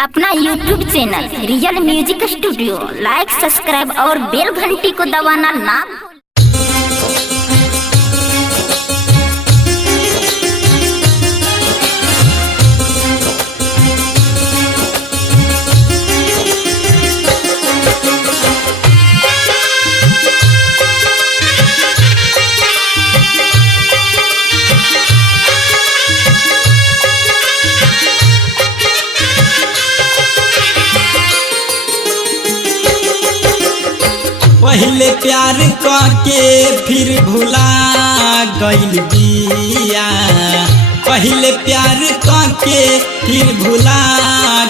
अपना YouTube channel real music studio like subscribe और bell घंटी को दबाना ना भूलें। पहले प्यार के फिर भुला गइल बिया। पहले प्यार के फिर भुला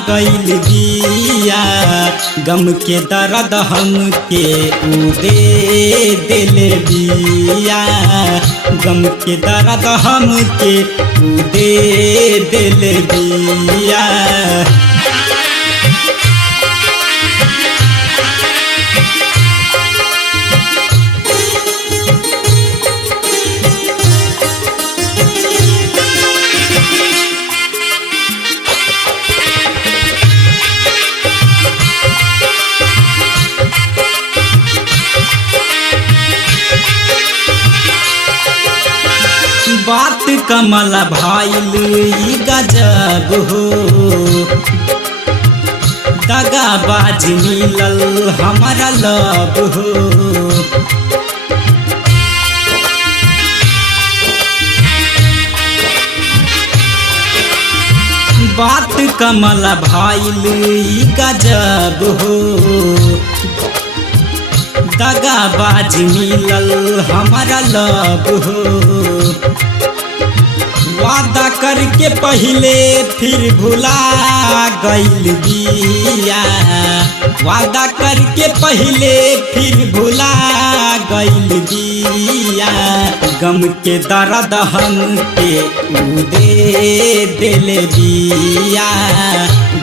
गइल बिया। गम के दर्द हमके दे दिल बिया। गम के दर्द हमके दे दिल बिया। बात कमल भाईल गजब हो। दगाबाज मिलल हमारा लब हो। बात कमल भाईल गजब हो। दगाबाज मिलल हमारा लब हो। वादा करके पहले फिर भुला गइल बिया। वादा करके पहले फिर भुला गइल बिया। गम के दर्द हमके दे दिल बिया।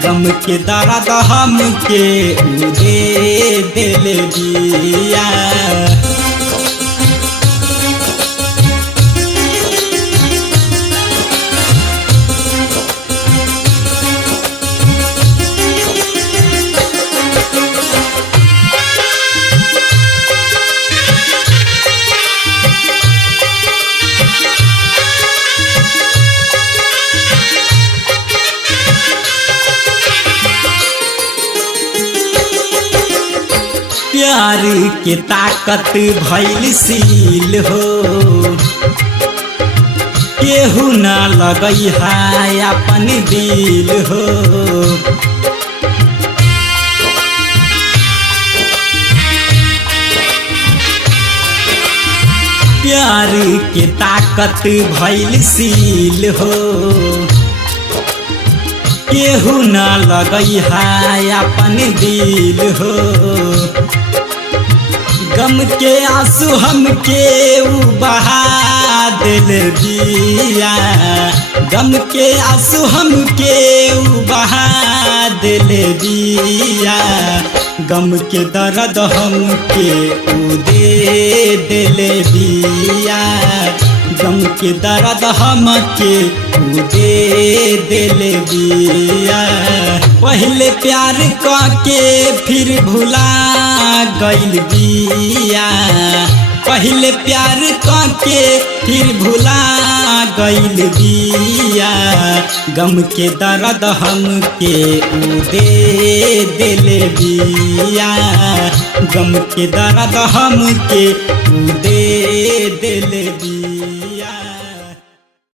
गम के दर्द हमके दे दिल बिया। प्यार के ताकत भइल सील हो। केहू ना लगई है अपन दिल हो। प्यार के ताकत भइल सील हो। केहू ना लगई है अपन दिल हो। गम के आंसू हमके बहा दिल बिया। गम के आंसू हमके बहा दिल बिया। गम के दर्द हमके दे दिल बिया। गम के दर्द हमके दे दिल बिया। पहले प्यार के फिर भुला गइल बिया। पहले प्यार के फिर भुला गइल बिया। गम के दर्द हमके दे दिल बिया। गम के दर्द हमके दे दिल बिया।